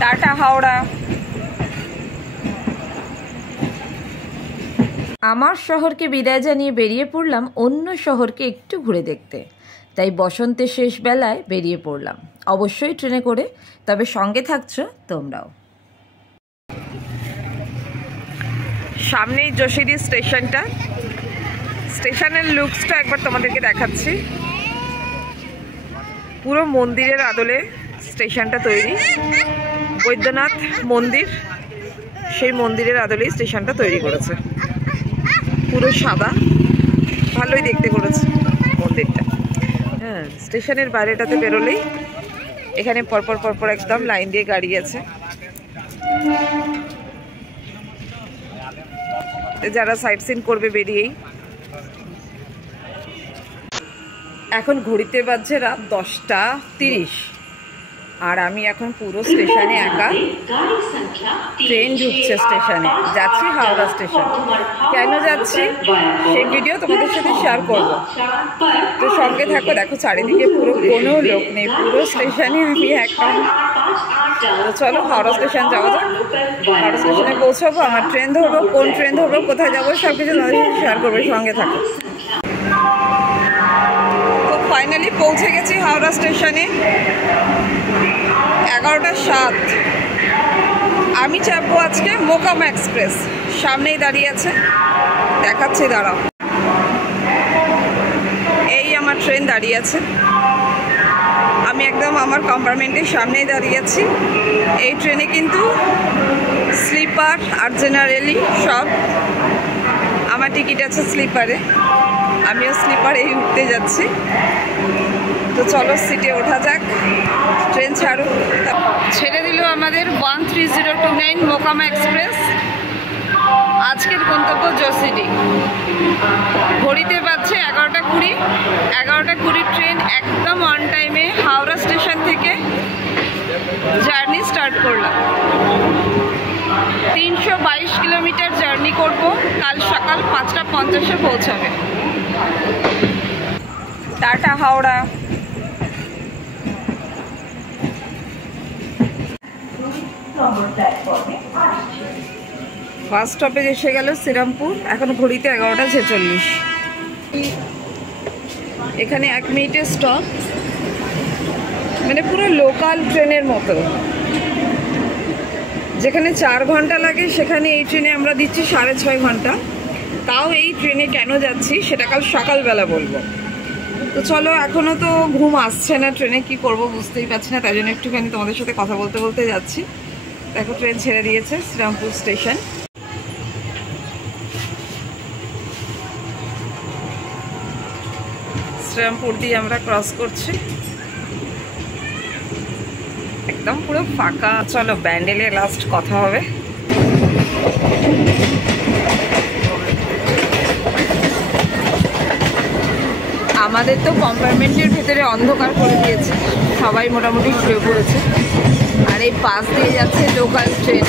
Tata Howrah. আমার শহরকে বিদায় জানিয়ে বেরিয়ে পড়লাম অন্য শহরকে একটু ঘুরে দেখতে। তাই বসন্তের শেষ বেলায় বেরিয়ে পড়লাম, অবশ্যই ট্রেনে করে, তবে সঙ্গে থাকছো তোমরাও। সামনেই যশোরী স্টেশনটা, স্টেশনের লুকসটা একবার তোমাদেরকে দেখাচ্ছি। পুরো মন্দিরের আদলে স্টেশনটা তৈরি, বৈদ্যনাথ মন্দির, সেই মন্দিরের আদলেই স্টেশনটা তৈরি করেছে। পুরো সাদা, ভালোই দেখতে করেছে মন্দিরটা। হ্যাঁ, স্টেশনের বাইরেটাতে বেরোলেই এখানে পরপর পরপর একদম লাইন দিয়ে গাড়ি আছে। যারা সাইট সিন করবে বেরিয়েই। এখন ঘড়িতে বাজছে রাত 10:30, আর আমি এখন পুরো স্টেশনে একা। ট্রেন ঢুকছে স্টেশনে, যাচ্ছি হাওড়া স্টেশন। কেন যাচ্ছি সেই ভিডিও তোমাদের সাথে শেয়ার করব, তো সঙ্গে থাকো। দেখো চারিদিকে পুরো কোনো লোক নেই, পুরো স্টেশনে আমি একা। তো চলো হাওড়া স্টেশন যাওয়া যাক। হাওড়া স্টেশনে পৌঁছাবো, আমার ট্রেন ধরবো, কোন ট্রেন ধরবো, কোথায় যাবো, সব কিছু তোমাদের সাথে শেয়ার করবো, সঙ্গে থাকো। তো ফাইনালি পৌঁছে গেছি হাওড়া স্টেশনে। 11:07। আমি চাপবো আজকে মোকামা এক্সপ্রেস, সামনেই দাঁড়িয়ে আছে, দেখাচ্ছি, দাঁড়াও। এই আমার ট্রেন দাঁড়িয়ে আছে, আমি একদম আমার কম্পার্টমেন্টের সামনেই দাঁড়িয়ে আছি। এই ট্রেনে কিন্তু স্লিপার আর জেনারেলি সব। আমার টিকিট আছে স্লিপারে, আমিও স্লিপারেই উঠতে যাচ্ছি। তো চলো সিটে ওঠা যাক, ট্রেন ছাড়ুক। ছেড়ে দিল আমাদের 13029 মোকামা এক্সপ্রেস। আজকের গন্তব্য যশোরী। ঘড়িতে বাজছে 11:20। 11:20 ট্রেন একদম অন টাইমে হাওড়া স্টেশন থেকে জার্নি স্টার্ট করলাম। 322 কিলোমিটার জার্নি করব, কাল সকাল 5:50-এ পৌঁছাবে। টাটা হাওড়া। ফার্স্ট স্টপেজ এসে গেল শ্রীরামপুর। এখন ঘড়িতে 11:46। এখানে 1 মিনিটের স্টপ, মানে পুরো লোকাল ট্রেনের মতো। যেখানে 4 ঘন্টা লাগে সেখানে এই ট্রেনে আমরা দিচ্ছি 6.5 ঘন্টা। তাও এই ট্রেনে কেন যাচ্ছি সেটা কাল সকালবেলা বলবো। তো চলো, এখনও তো ঘুম আসছে না, ট্রেনে কি করব বুঝতেই পারছি না, তাই জন্য একটুখানি তোমাদের সাথে কথা বলতে বলতে যাচ্ছি। দেখো ট্রেন ছেড়ে দিয়েছে শ্রীরামপুর স্টেশন। শ্রীরামপুর দিয়ে আমরা ক্রস করছি, একদম পুরো ফাঁকা। চলো ব্যান্ডেলে লাস্ট কথা হবে। আমাদের তো কম্পার্টমেন্টের ভেতরে অন্ধকার করে দিয়েছে, সবাই মোটামুটি শুয়ে পড়েছে। আর এই পাশ দিয়ে যাচ্ছে লোকাল ট্রেন।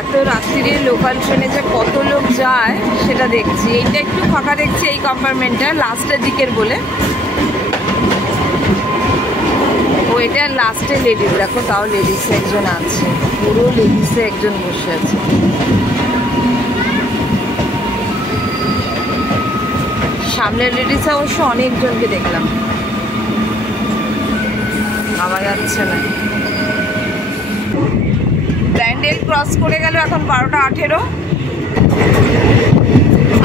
এত রাত্রিরে লোকাল ট্রেনে যে কত লোক যায় সেটা দেখছি। এইটা একটু ফাঁকা দেখছি, এই কম্পার্টমেন্টটা লাস্টের দিকের বলে। ও এটা লাস্টে লেডিস, দেখো তাও লেডিসে একজন আছে, পুরো লেডিসে একজন বসে আছে। সামনের লেডিসে অবশ্য অনেকজনকে দেখলাম, পাওয়া যাচ্ছে না। ব্যান্ডেল ক্রস করে গেল, এখন 12:18।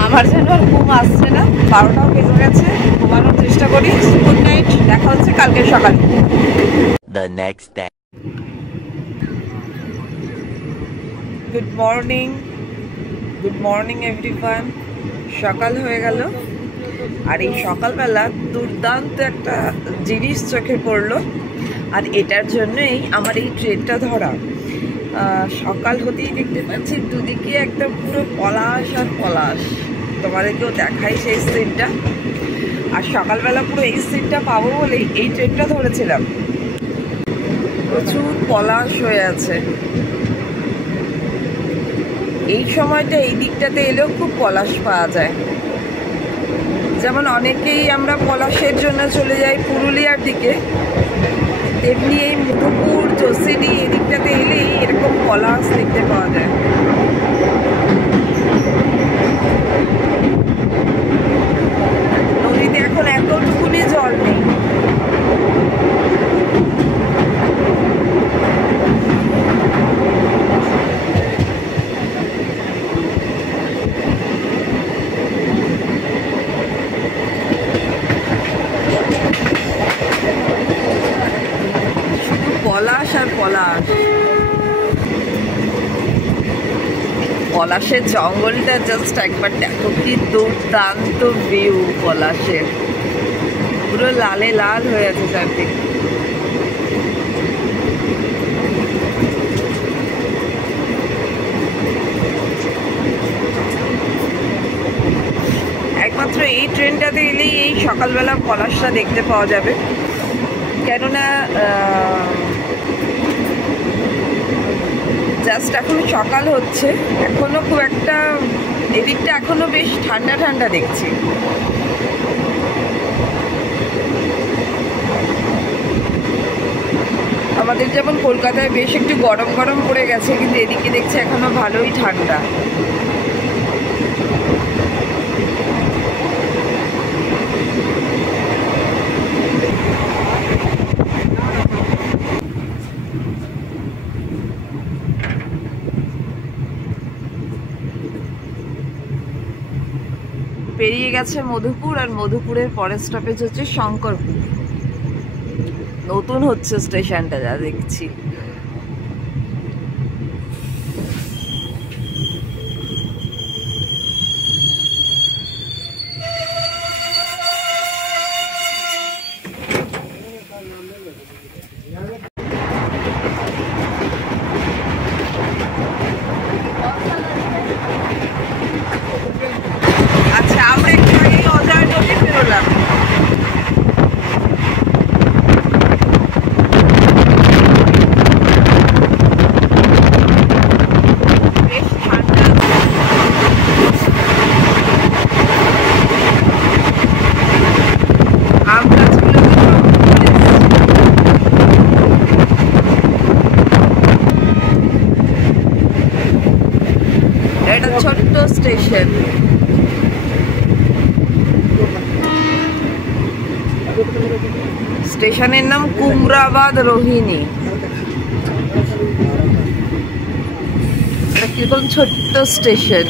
আমার যেন আর ঘুম আসছে না, 12টাও বেজে গেছে। ঘুমানোর চেষ্টা করি। গুড নাইট, দেখা হচ্ছে কালকে সকালে। Good morning, good morning everyone. সকাল হয়ে গেল, আর এই সকালবেলা দুর্দান্ত একটা জিনিস চোখে পড়লো, আর এটার জন্যই আমার এই ট্রেনটা ধরা। সকাল হতেই দেখতে পাচ্ছি দুদিকে একদম পুরো পলাশ আর পলাশ। তোমাদেরকেও দেখাই সেই সিনটা। আর সকালবেলা পুরো এই সিনটা পাবো বলেই এই ট্রেনটা ধরেছিলাম। প্রচুর পলাশ হয়ে আছে এই সময়টা। এই দিকটাতে এলেও খুব পলাশ পাওয়া যায়। যেমন অনেকেই আমরা পলাশের জন্য চলে যাই পুরুলিয়ার দিকে, তেমনি এই মধুপুর জোসিডি এদিকটাতে এলেই এরকম পলাশ দেখতে পাওয়া যায়। নদীতে এখন এতটুকুনি জল নেই। পলাশ আর পলাশ, পলাশের জঙ্গলটা জাস্ট একবার দেখো, কি দুর্দান্ত ভিউ পলাশের, পুরো লালে লাল হয়ে আছে চারদিক। একমাত্র এই ট্রেনটাতে এলেই এই সকালবেলা পলাশটা দেখতে পাওয়া যাবে, কেননা জাস্ট এখনো সকাল হচ্ছে, এখনো খুব একটা এদিকটা এখনো বেশ ঠান্ডা ঠান্ডা দেখছি। আমাদের যেমন কলকাতায় বেশ একটু গরম গরম পড়ে গেছে, কিন্তু এদিকে দেখছি এখনো ভালোই ঠান্ডা। পেরিয়ে গেছে মধুপুর, আর মধুপুরের পরের স্টপেজ হচ্ছে শঙ্করপুর। নতুন হচ্ছে স্টেশনটা যা দেখছি। আচ্ছা, আমরা একটু আগে অজয় নদী পেরোলাম। বেশ ঠান্ডা, আম গাছগুলো এটা ছোট্ট স্টেশন। স্টেশনের নাম কুমরাবাদ রোহিণী। এটা কিরকম ছোট্ট স্টেশন,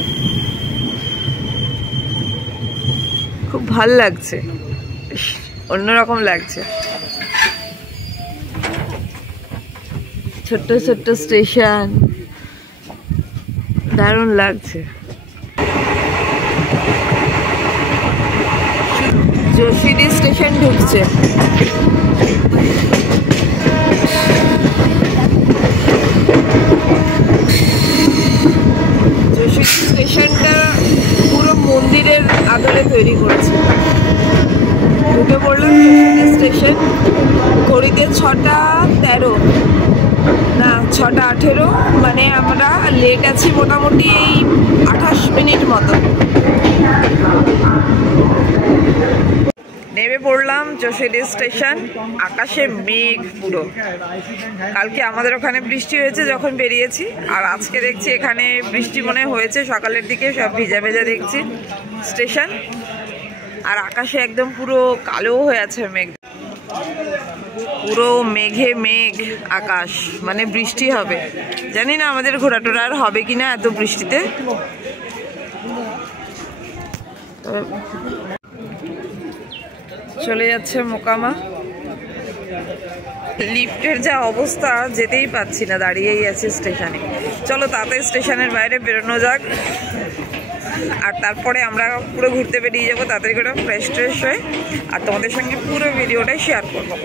খুব ভাল লাগছে, অন্যরকম লাগছে। ছোট্ট ছোট্ট স্টেশন, দারুণ লাগছে। জোশিডি স্টেশন ঢুকছে। জোশিডি স্টেশনটা পুরো মন্দিরের আদলে তৈরি করেছে। ঢুকে পড়লাম জোশিডি স্টেশন। ঘড়িতে 6:13 না 6:18, মানে আমরা লেট আছি মোটামুটি এই 28 মিনিট মতো। নেমে পড়লাম জোশিডি স্টেশন। আকাশে মেঘ পুরো। কালকে আমাদের ওখানে বৃষ্টি হয়েছে যখন বেরিয়েছি, আর আজকে দেখছি এখানে বৃষ্টি মনে হয়েছে সকালের দিকে, সব ভিজা ভেজা দেখছি স্টেশন। আর আকাশে একদম পুরো কালো হয়ে আছে মেঘ, পুরো মেঘে মেঘ আকাশ, মানে বৃষ্টি হবে। জানি না আমাদের ঘোরাটোরা আর হবে কিনা এত বৃষ্টিতে। চলে যাচ্ছে মোকামা। লিফটের যা অবস্থা, যেতেই পাচ্ছি না, দাঁড়িয়েই আছে স্টেশনে। চলো তাড়াতাড়ি স্টেশনের বাইরে বেরোনো যাক, আর তারপরে আমরা পুরো ঘুরতে বেরিয়ে যাবো তাড়াতাড়ি করে ফ্রেশ ট্রেশ হয়ে, আর তোমাদের সঙ্গে পুরো ভিডিওটাই শেয়ার করবো।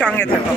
সঙ্গে থাকো।